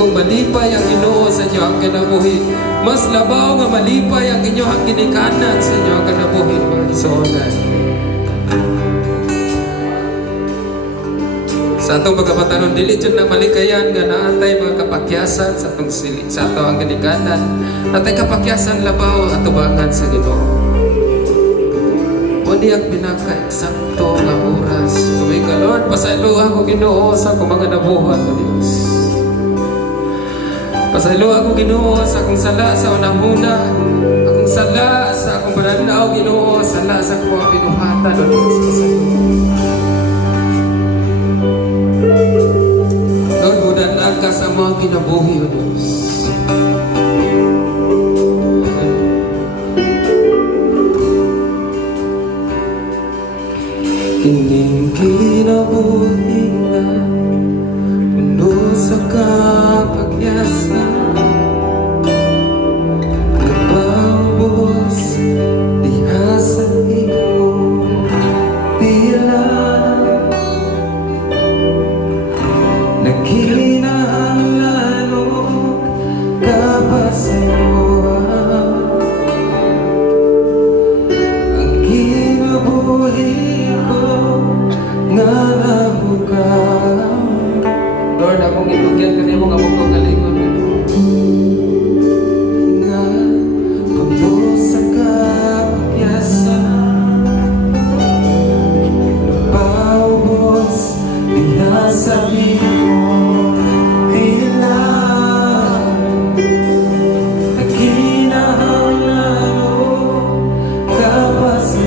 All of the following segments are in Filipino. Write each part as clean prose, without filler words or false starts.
kung malipay ang Ginoo sa inyo ang kinabuhi, mas labaw nga malipay ang inyong ginikanan sa inyo ang kinabuhi, mga igsoon. Sa atong pagkapatanon, dili dyan na malikayan nga naatay mga kapakyasan sa atong sa ato ang ginikanan. Natay kapakyasan labaw at tubangan sa Ginoo. Muni ang pinaka-eksakto nga oras. Tubig ka, Lord, pasaylo ako Ginoo sa akong mga nabuhat o Diyos. Pasaylo ako Ginoo sa akong sala sa unahuna, akong sala sa akong pananaw Ginoo, sala sa akong pinuhatan o Diyos. Pasaylo. Lord, budalaan ka sa mga kinabuhi o Diyos. Kining kinabuhi na puno sa kapagyasan, nagpaubos diha sa iyong pilan, naghinahanglanog ka pa sa iyo. Ang kinabuhi nga nabukaw, Lord, akong itugyan ka niyo, akong pagalingon nga puno sa kapagyasan, paubos diha sa iyong pilan, naghinahanglanog ka pa sa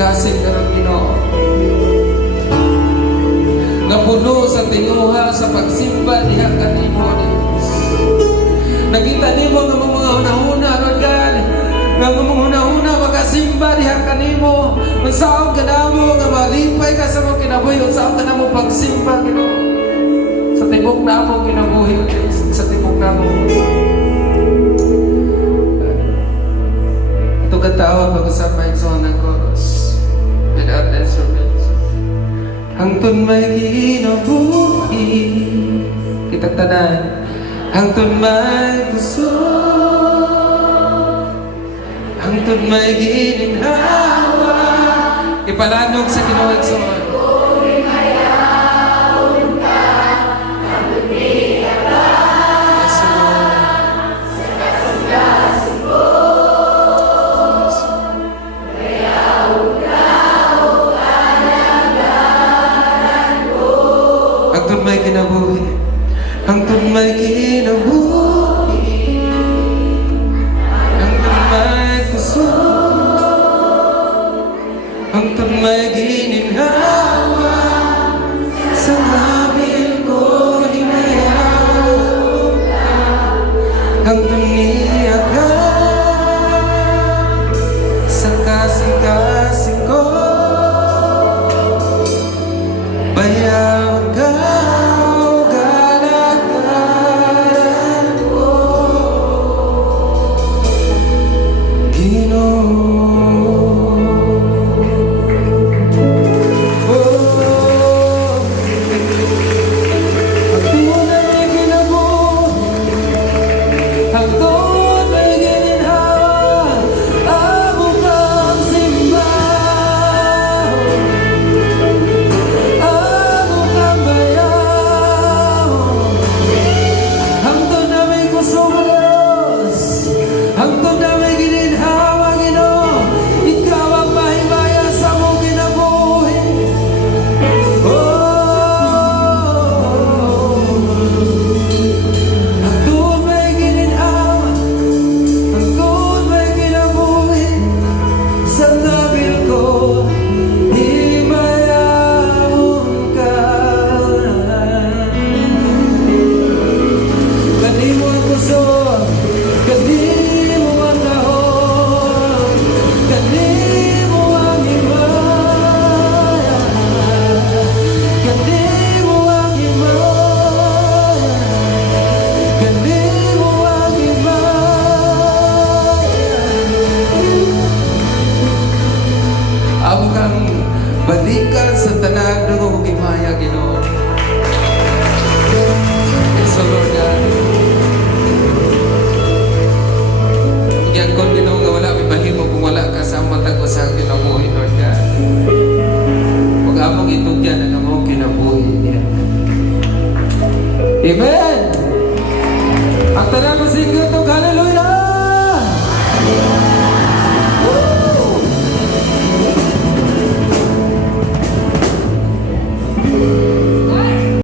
kasing-kasing karang Ginoo. Nga puno sa tinguha sa pagsimba diha kanimo Dios. Nakita nimo nga mga una-una Lord God, nga mga una-una magasimba diha kanimo. Unsaon ka namo nga malipay ka sa mga kinabuhi, unsaon ka namo pagsimba Ginoo. Sa tibok namo kinabuhi Dios, sa tibok namo. Ito katawa pag-usap may ng chorus without instruments. Hangtod may kinabuhi, kitang tanan. Hangtod may puso, hangtod may gininhawa. Ipalanog sa Ginoo igsoon. Hangtod may kinabuhi, hangtod may kinabuhi, hangtod may puso, hangtod may gininhawa. Sa labil ko hinayaw ka, hangtod niya ka. Sa kasing-kasing ko bayaw ka. Balikan sa tanan ng himaya Ginoo. So Lord God, iyan ko Ginoo nga wala may bahimo kung wala ka sa matag sa kinabuhi Lord God. Huwag among itugyan ang among kinabuhi niya. Amen. Ang tanan